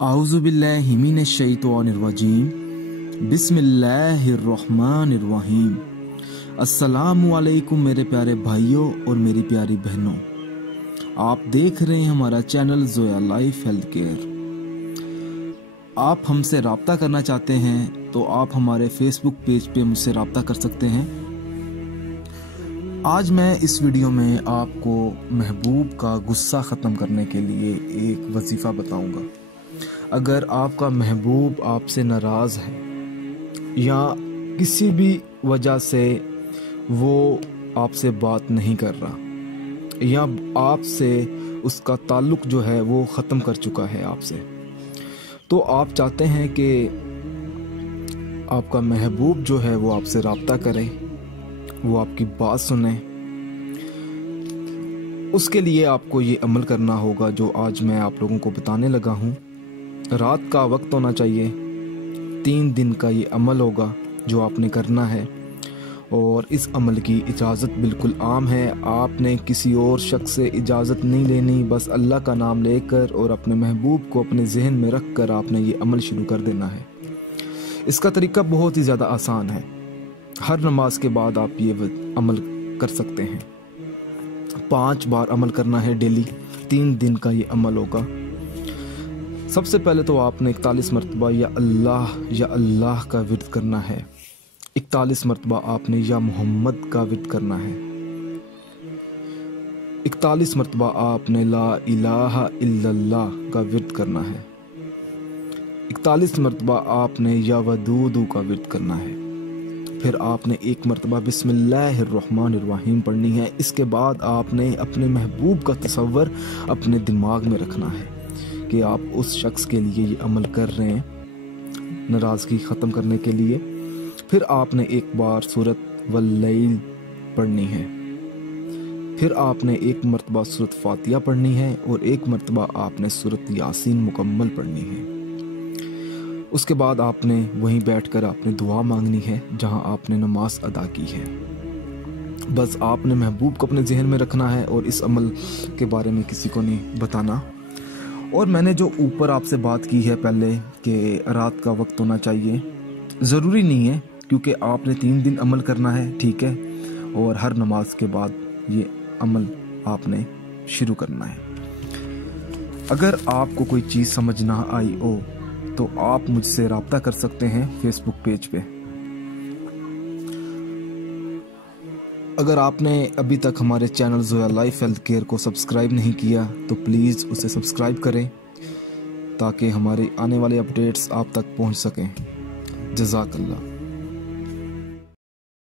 आऊज़ुबिल्लाहि मिनश्शैतानिर्रजीम बिस्मिल्लाहिर्रहमानिर्रहीम। अस्सलामु अलैकुम मेरे प्यारे भाइयों और मेरी प्यारी बहनों, आप देख रहे हैं हमारा channel Zoya life health care. आप हमसे रब्ता करना चाहते हैं तो आप हमारे फेसबुक पेज पे मुझसे रब्ता कर सकते हैं। आज मैं इस वीडियो में आपको महबूब का गुस्सा ख़त्म करने के लिए एक वजीफ़ा बताऊंगा। अगर आपका महबूब आपसे नाराज़ है या किसी भी वजह से वो आपसे बात नहीं कर रहा या आपसे उसका ताल्लुक़ जो है वो ख़त्म कर चुका है आपसे, तो आप चाहते हैं कि आपका महबूब जो है वो आपसे रब्ता करे, वो आपकी बात सुने, उसके लिए आपको ये अमल करना होगा जो आज मैं आप लोगों को बताने लगा हूँ। रात का वक्त होना चाहिए, 3 दिन का ये अमल होगा जो आपने करना है, और इस अमल की इजाज़त बिल्कुल आम है। आपने किसी और शख्स से इजाज़त नहीं लेनी, बस अल्लाह का नाम लेकर और अपने महबूब को अपने जहन में रख कर आपने ये अमल शुरू कर देना है। इसका तरीका बहुत ही ज़्यादा आसान है। हर नमाज के बाद आप ये अमल कर सकते हैं। 5 बार अमल करना है डेली, 3 दिन का ये अमल होगा। सबसे पहले तो आपने 41 मरतबा या अल्लाह का विर्द करना है। 41 मरतबा आपने या मोहम्मद का विर्द करना है। 41 मरतबा आपने ला इलाहा इल्लल्लाह का विर्द करना है। 41 मरतबा आपने या वदूदू का विर्द करना है। फिर आपने 1 मरतबा बिस्मिल्लाहिर्रहमानिर्रहीम पढ़नी है। इसके बाद आपने अपने महबूब का तसव्वुर अपने दिमाग में रखना है कि आप उस शख्स के लिए ये अमल कर रहे हैं, नाराज़गी ख़त्म करने के लिए। फिर आपने 1 बार सूरत वल्लैल पढ़नी है। फिर आपने 1 मरतबा सूरत फातिहा पढ़नी है और 1 मरतबा आपने सूरत यासीन मुकम्मल पढ़नी है। उसके बाद आपने वहीं बैठकर आपने दुआ मांगनी है जहां आपने नमाज अदा की है। बस आपने महबूब को अपने जहन में रखना है और इस अमल के बारे में किसी को नहीं बताना। और मैंने जो ऊपर आपसे बात की है पहले कि रात का वक्त होना चाहिए, ज़रूरी नहीं है, क्योंकि आपने 3 दिन अमल करना है, ठीक है। और हर नमाज के बाद ये अमल आपने शुरू करना है। अगर आपको कोई चीज़ समझ ना आई हो तो आप मुझसे रब्ता कर सकते हैं फेसबुक पेज पे। अगर आपने अभी तक हमारे channel Zoya life health care को सब्सक्राइब नहीं किया तो प्लीज़ उसे सब्सक्राइब करें ताकि हमारे आने वाले अपडेट्स आप तक पहुंच सकें। जज़ाकल्लाह।